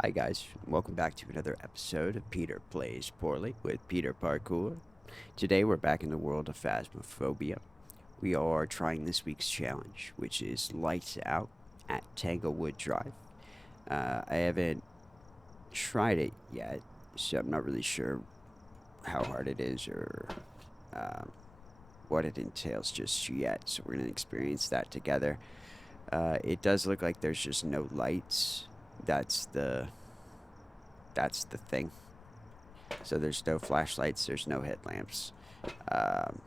Hi guys, welcome back to another episode of Peter Plays Poorly with Peter Parkour. Today we're back in the world of Phasmophobia. We are trying this week's challenge, which is Lights Out at Tanglewood Drive. I haven't tried it yet, so I'm not really sure how hard it is or um, what it entails just yet. So we're going to experience that together. It does look like there's just no lights. That's the that's the thing. So there's no flashlights, there's no headlamps. Um,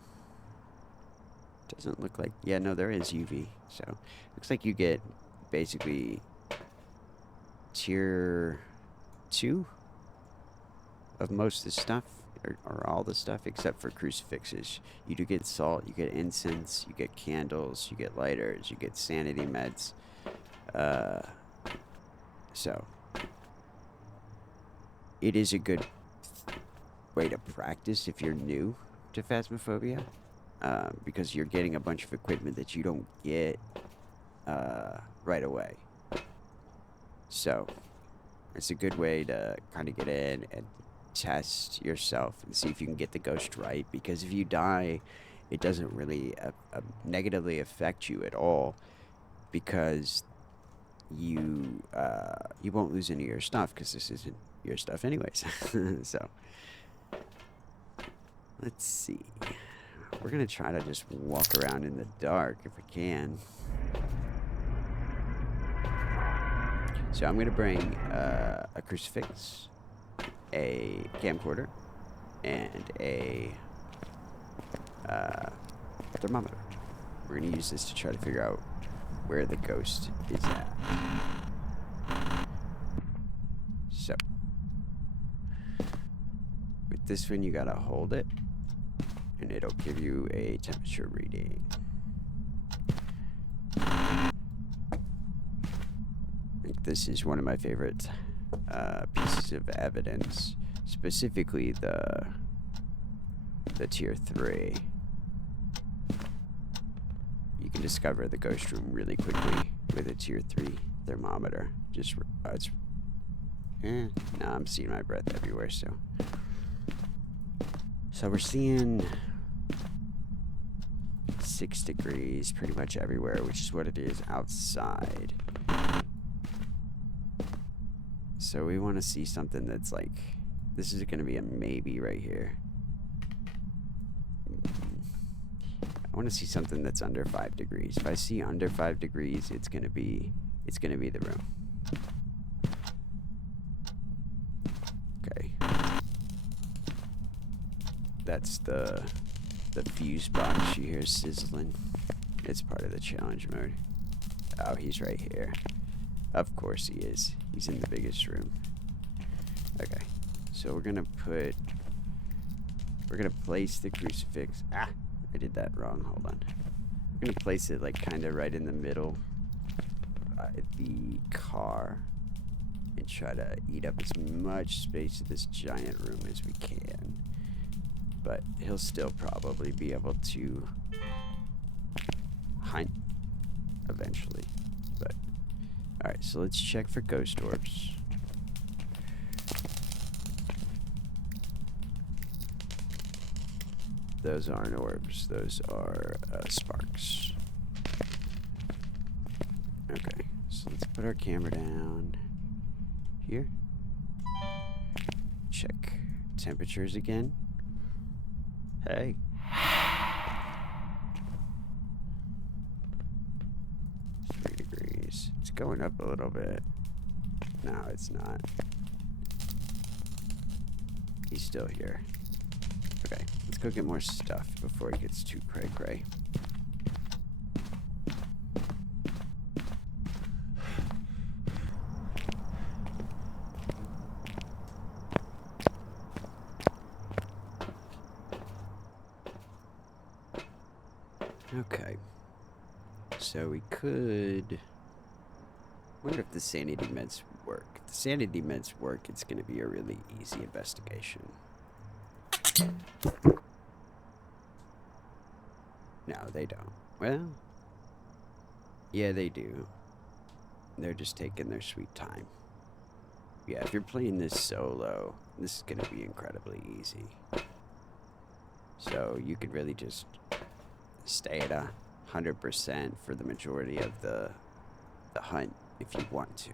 doesn't look like. Yeah, no, there is UV. So looks like you get basically tier 2 of most of the stuff, or all the stuff except for crucifixes. You do get salt, you get incense, you get candles, you get lighters, you get sanity meds. Uh, so it is a good way to practice if you're new to Phasmophobia. Because you're getting a bunch of equipment that you don't get right away. So it's a good way to kind of get in and test yourself and see if you can get the ghost right. Because if you die, it doesn't really negatively affect you at all, because you won't lose any of your stuff because this isn't your stuff anyways. So let's see. We're gonna try to just walk around in the dark if we can. So I'm gonna bring a crucifix, a camcorder, and a thermometer. We're gonna use this to try to figure out where the ghost is at. So with this one, you gotta hold it, and it'll give you a temperature reading. I think this is one of my favorite pieces of evidence, specifically the tier 3. You can discover the ghost room really quickly with a tier 3 thermometer. Just no, I'm seeing my breath everywhere. So we're seeing 6 degrees pretty much everywhere, which is what it is outside. So we want to see something that's like, this is going to be a maybe right here. I want to see something that's under 5 degrees. If I see under 5 degrees, it's gonna be the room. Okay. That's the fuse box you hear sizzling. It's part of the challenge mode. Oh, he's right here. Of course he is. He's in the biggest room. Okay. So we're gonna place the crucifix. Ah, I did that wrong. Hold on. We're gonna place it like kind of right in the middle of the car and try to eat up as much space of this giant room as we can. But he'll still probably be able to hunt eventually. But alright, so let's check for ghost orbs. Those aren't orbs, those are sparks. Okay, so let's put our camera down here. Check temperatures again. Hey. 3 degrees. It's going up a little bit. No, it's not. He's still here. Okay, let's go get more stuff before he gets too cray-cray. Okay. So we could... wonder if the sanity meds work. If the sanity meds work, it's going to be a really easy investigation. No, they don't. Well, yeah, they do. They're just taking their sweet time. Yeah, if you're playing this solo, this is going to be incredibly easy. So you could really just stay at 100% for the majority of the hunt if you want to.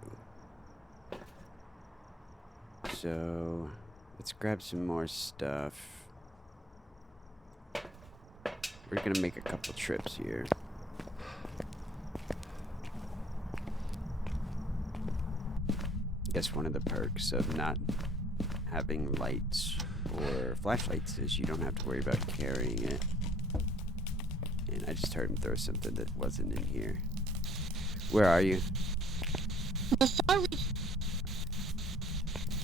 So let's grab some more stuff. We're gonna make a couple trips here. I guess one of the perks of not having lights or flashlights is you don't have to worry about carrying it. And I just heard him throw something that wasn't in here. Where are you?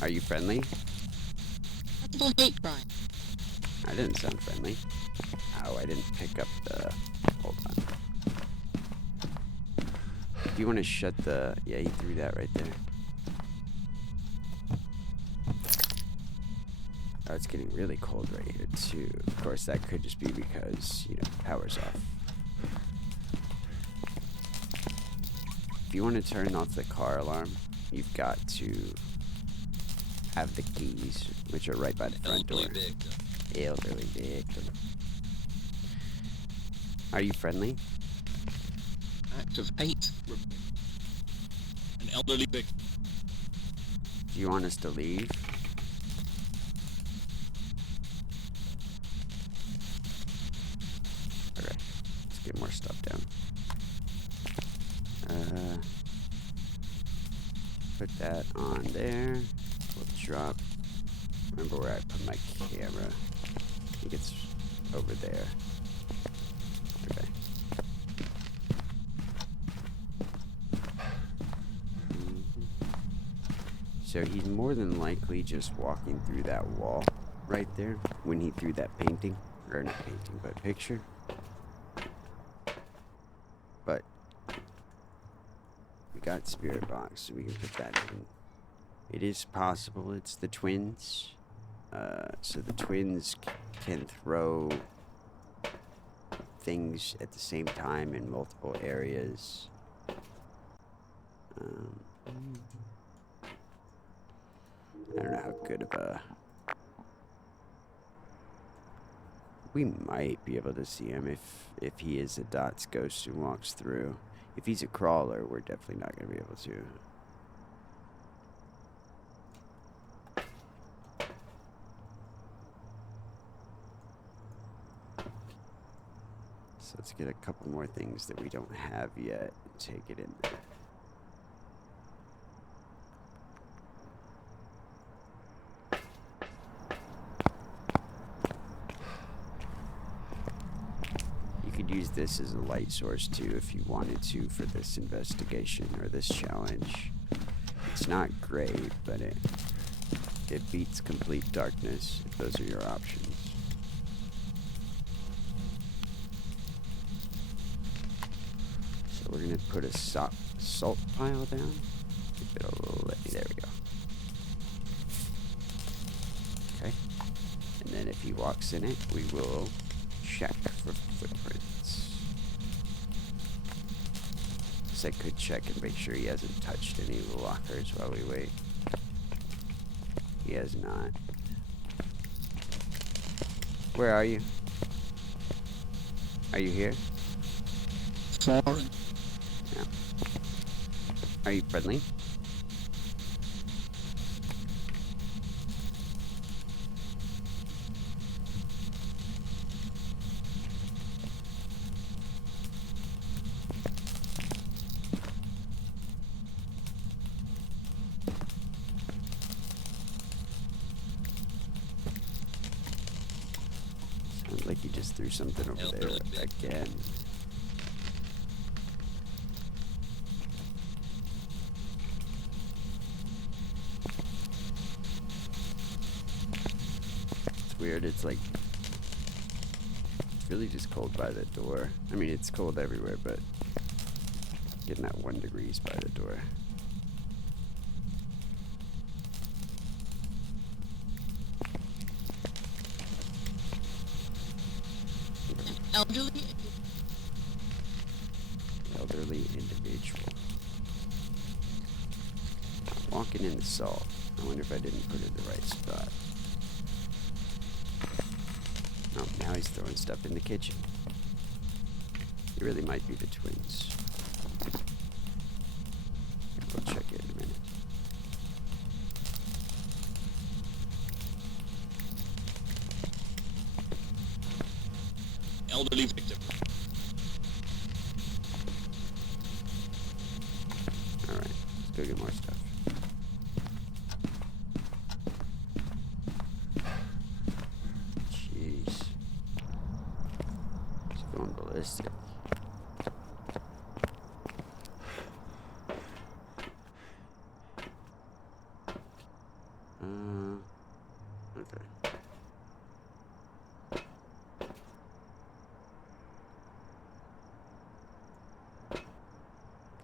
Are you friendly? Hate crime. I didn't sound friendly. Oh, I didn't pick up the... Hold on. Do you want to shut the... Yeah, he threw that right there. Oh, it's getting really cold right here, too. Of course, that could just be because, you know, power's off. If you want to turn off the car alarm, you've got to have the keys, which are right by the front door. Elderly victim. Are you friendly? Act of hate. An elderly victim. Do you want us to leave? Okay, let's get more stuff down. Put that on there. We'll drop. Remember where I put my camera? I think it's over there. Okay. So he's more than likely just walking through that wall right there when he threw that painting. Or not painting, but picture. But we got spirit box, so we can put that in. It is possible it's the twins. So the twins can throw things at the same time in multiple areas. I don't know how good of a... We might be able to see him if he is a Dots ghost who walks through. If he's a crawler, we're definitely not going to be able to. So let's get a couple more things that we don't have yet and take it in there. You could use this as a light source too if you wanted to for this investigation or this challenge. It's not great, but it beats complete darkness if those are your options. So we're gonna put a salt pile down. There we go. Okay. And then if he walks in it, we will check for footprints. I could check and make sure he hasn't touched any of the lockers while we wait. He has not. Where are you? Are you here? Foreign. Yeah. Are you friendly? Sounds like you just threw something over there again. It's weird, it's like, it's really just cold by the door. I mean, it's cold everywhere, but getting that 1 degrees by the door. Elderly individual. Walking looking in the salt. I wonder if I didn't put it in the right spot. Oh, now he's throwing stuff in the kitchen. It really might be the twins. We'll check it in a minute. Elderly victim. Alright, let's go get more stuff. Jeez. It's going ballistic. Okay.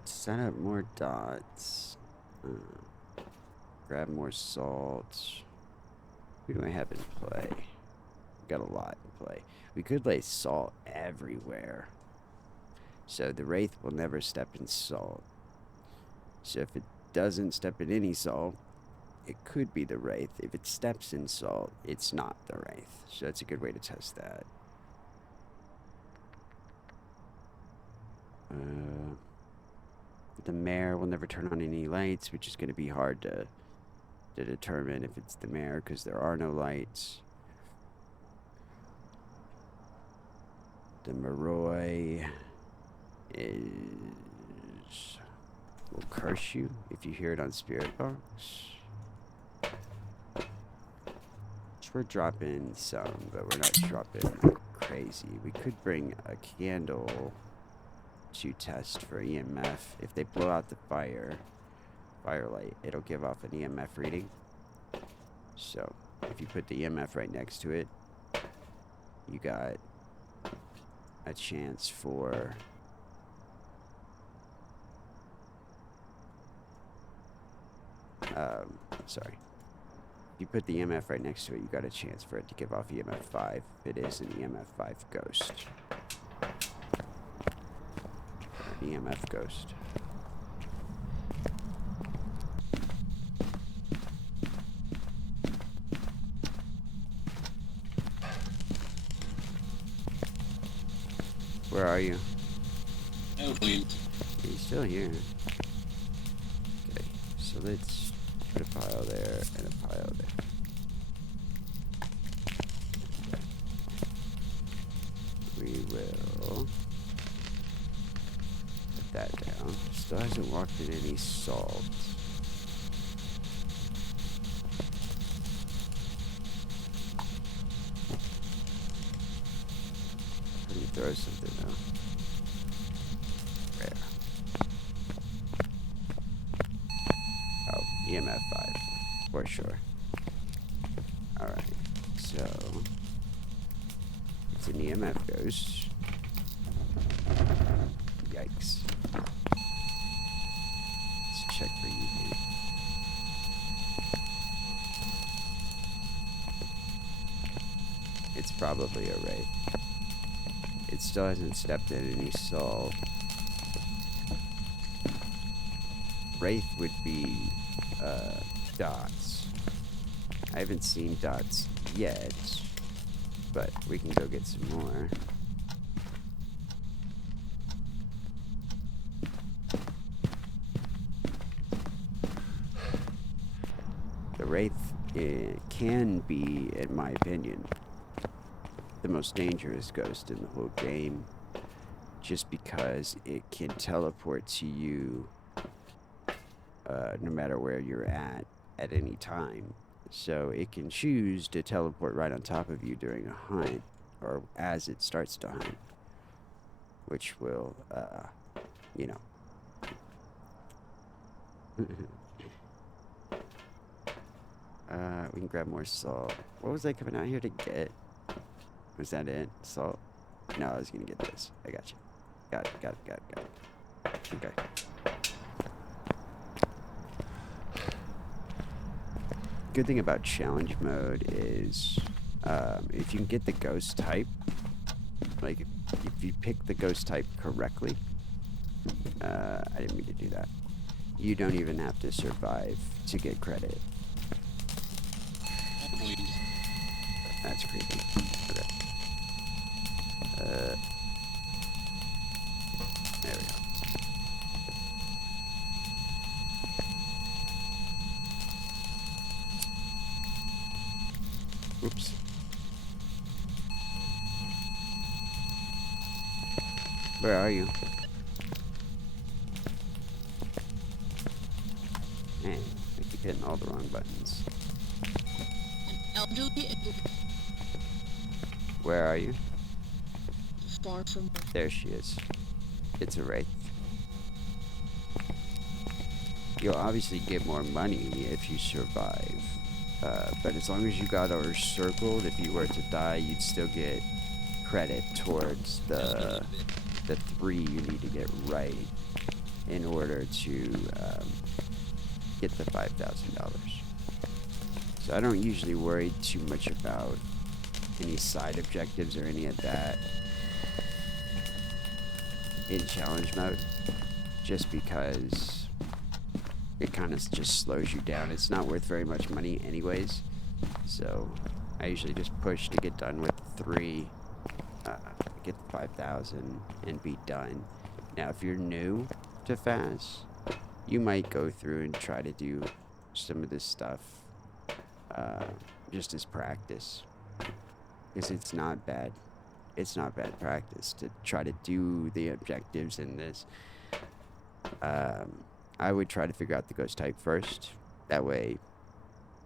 Set up more dots. Grab more salt. What do I have in play? Got a lot in play. We could lay salt everywhere. So the Wraith will never step in salt. So if it doesn't step in any salt, it could be the Wraith. If it steps in salt, it's not the Wraith. So that's a good way to test that. The mare will never turn on any lights, which is going to be hard to determine if it's the mare because there are no lights. The Moroi will curse you if you hear it on Spirit Box. Which we're dropping some, but we're not dropping like crazy. We could bring a candle to test for EMF. If they blow out the firelight, it'll give off an EMF reading. So if you put the EMF right next to it, you got a chance for sorry. If you put the EMF right next to it, you got a chance for it to give off EMF 5. It is an EMF 5 ghost. EMF ghost. Where are you? Elderly. He's still here. Okay, so let's put a pile there and a pile there. We will put that down. Still hasn't walked in any salt. How do you throw something now? Where? Oh, EMF 5. For sure. Alright, so it's an EMF ghost. Yikes. Let's check for you, dude. It's probably a Wraith. It still hasn't stepped in any salt. Wraith would be dots. I haven't seen dots yet, but we can go get some more. The Wraith can be, in my opinion, the most dangerous ghost in the whole game, just because it can teleport to you no matter where you're at any time. So it can choose to teleport right on top of you during a hunt, or as it starts to hunt, which will, you know. We can grab more salt. What was I coming out here to get? Was that it? Salt? No, I was gonna get this. I got you. Got it. Okay. Good thing about challenge mode is if you can get the ghost type, like if you pick the ghost type correctly, I didn't mean to do that. You don't even have to survive to get credit. I believe it. That's creepy. Okay. There we go. Oops. Where are you? Man, I keep hitting all the wrong buttons. An elderly and Where are you? far from home. There she is. It's a wraith. You'll obviously get more money if you survive. But as long as you got her circled, if you were to die, you'd still get credit towards Just a the little bit. 3 you need to get right in order to get the $5,000. So I don't usually worry too much about any side objectives or any of that in challenge mode, just because it kind of just slows you down. It's not worth very much money anyways, so I usually just push to get done with 3, get the 5,000 and be done. Now if you're new to Phas, you might go through and try to do some of this stuff just as practice, because it's not bad. It's not bad practice to try to do the objectives in this. I would try to figure out the ghost type first. That way,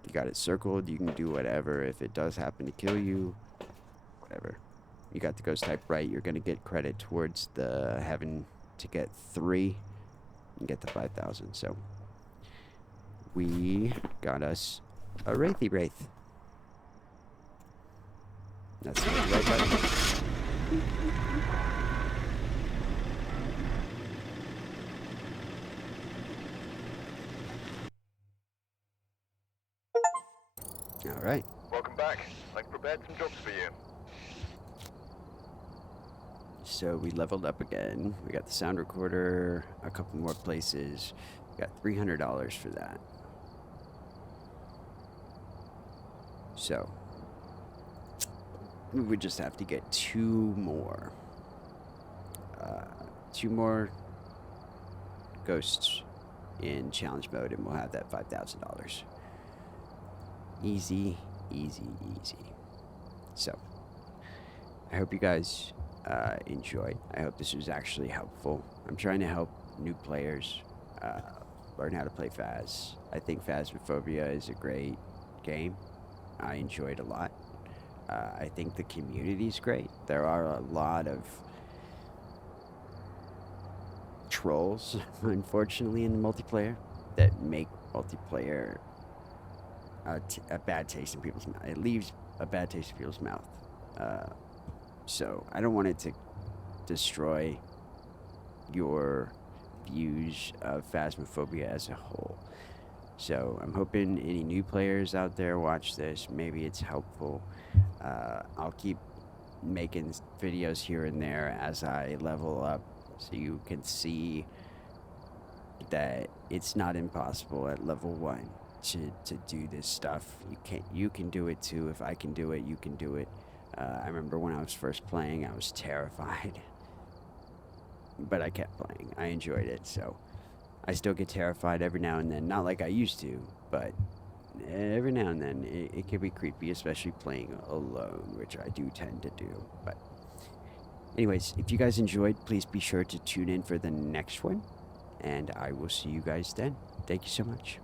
you got it circled. You can do whatever. If it does happen to kill you, whatever. You got the ghost type right. You're gonna get credit towards the having to get 3 and get the 5,000. So we got us a wraithy wraith. That's the right button. All right. Welcome back. I've prepared some jobs for you. So we leveled up again. We got the sound recorder, a couple more places. We got $300 for that. So we would just have to get 2 more. 2 more ghosts in challenge mode, and we'll have that $5,000. Easy, easy, easy. So I hope you guys enjoyed. I hope this was actually helpful. I'm trying to help new players learn how to play Phas. I think Phasmophobia is a great game. I enjoy it a lot. I think the community's great. There are a lot of trolls, unfortunately, in the multiplayer that make multiplayer a bad taste in people's mouth. It leaves a bad taste in people's mouth. So I don't want it to destroy your views of Phasmophobia as a whole. So I'm hoping any new players out there watch this. Maybe it's helpful. I'll keep making videos here and there as I level up, so you can see that it's not impossible at level 1 to do this stuff. You can do it too. If I can do it, you can do it. I remember when I was first playing, I was terrified, but I kept playing. I enjoyed it, so I still get terrified every now and then. Not like I used to, but every now and then it can be creepy, especially playing alone, which I do tend to do. But anyways, if you guys enjoyed, please be sure to tune in for the next one, and I will see you guys then. Thank you so much.